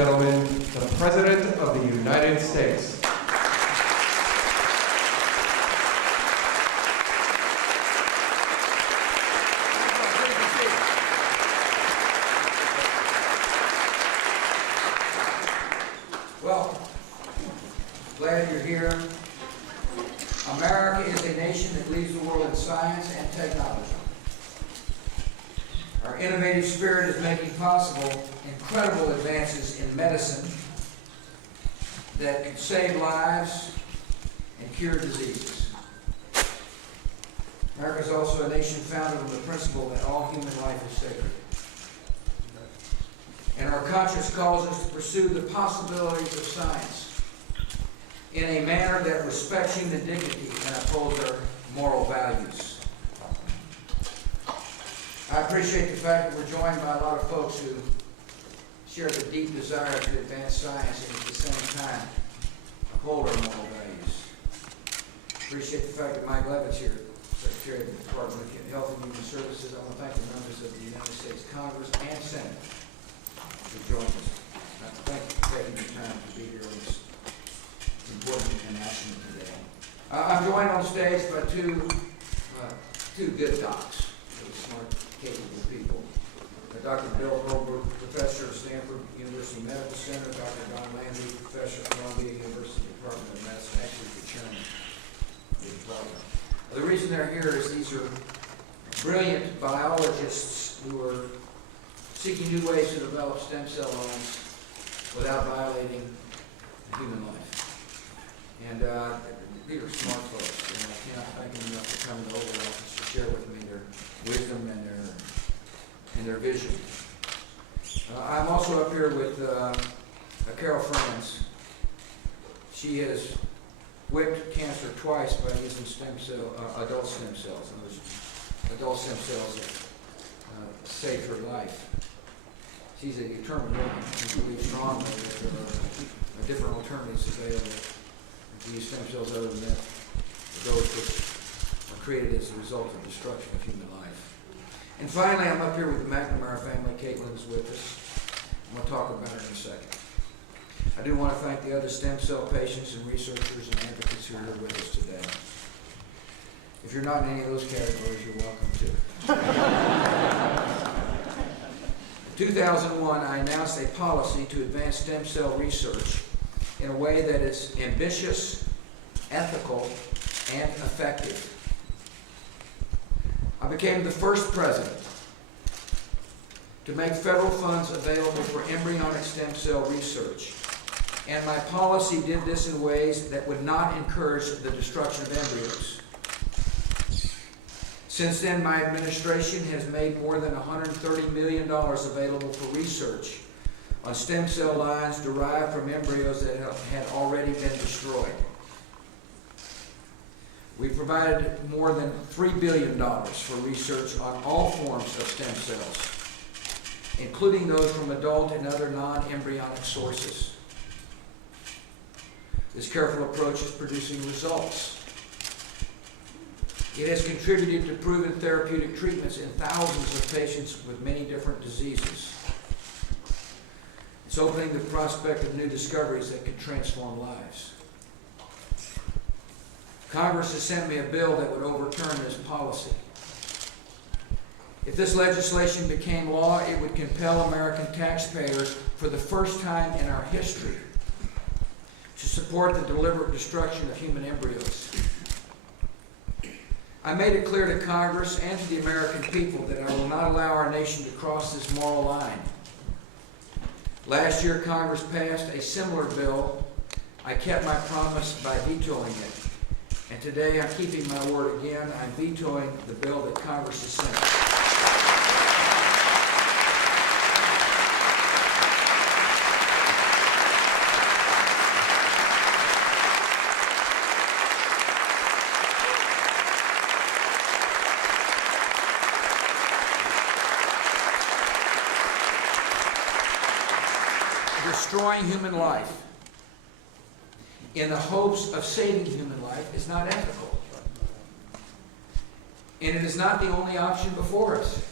gentlemen, the President of the United States. Well, glad you're here. America is a nation that leads the world in science and technology. Our innovative spirit is making possible incredible advances in medicine that can save lives and cure diseases. America is also a nation founded on the principle that all human life is sacred. And our conscience calls us to pursue the possibilities of science in a manner that respects human dignity and upholds our moral values. I appreciate the fact that we're joined by a lot of folks who share the deep desire to advance science and at the same time uphold our moral values. Appreciate the fact that Mike Levitt's here, Secretary of the Department of Health and Human Services. I want to thank the members of the United States Congress and Senate who joined us. Thank you for taking the time to be here on this important announcement today. I'm joined on stage by two good docs, really smart, capable people. Dr. Bill Holbrook, Professor of Stanford University Medical Center, Dr. Don Landry, Professor at Columbia University Department of Medicine, actually the chairman of the department. The reason they're here is these are brilliant biologists who are seeking new ways to develop stem cell lines without violating human life. And these are smart folks, and I cannot thank them enough for coming to the Oval Office to share with me their wisdom and their vision. I'm also up here with Carol Franz. She has whipped cancer twice by using adult stem cells. Adult stem cells that saved her life. She's a determined woman. She believes strongly that there are different alternatives available to use stem cells other than that, those which are created as a result of destruction of human life. And finally, I'm up here with the McNamara family. Caitlin's with us. I'm going to talk about her in a second. I do want to thank the other stem cell patients and researchers and advocates who are here with us today. If you're not in any of those categories, you're welcome to. In 2001, I announced a policy to advance stem cell research in a way that is ambitious, ethical, and effective. I became the first president to make federal funds available for embryonic stem cell research. And my policy did this in ways that would not encourage the destruction of embryos. Since then, my administration has made more than $130 million available for research on stem cell lines derived from embryos that had already been destroyed. We provided more than $3 billion for research on all forms of stem cells, including those from adult and other non-embryonic sources. This careful approach is producing results. It has contributed to proven therapeutic treatments in thousands of patients with many different diseases. It's opening the prospect of new discoveries that could transform lives. Congress has sent me a bill that would overturn this policy. If this legislation became law, it would compel American taxpayers for the first time in our history to support the deliberate destruction of human embryos. I made it clear to Congress and to the American people that I will not allow our nation to cross this moral line. Last year, Congress passed a similar bill. I kept my promise by vetoing it. And today, I'm keeping my word again. I'm vetoing the bill that Congress has sent. Destroying human life in the hopes of saving human life is not ethical. And it is not the only option before us.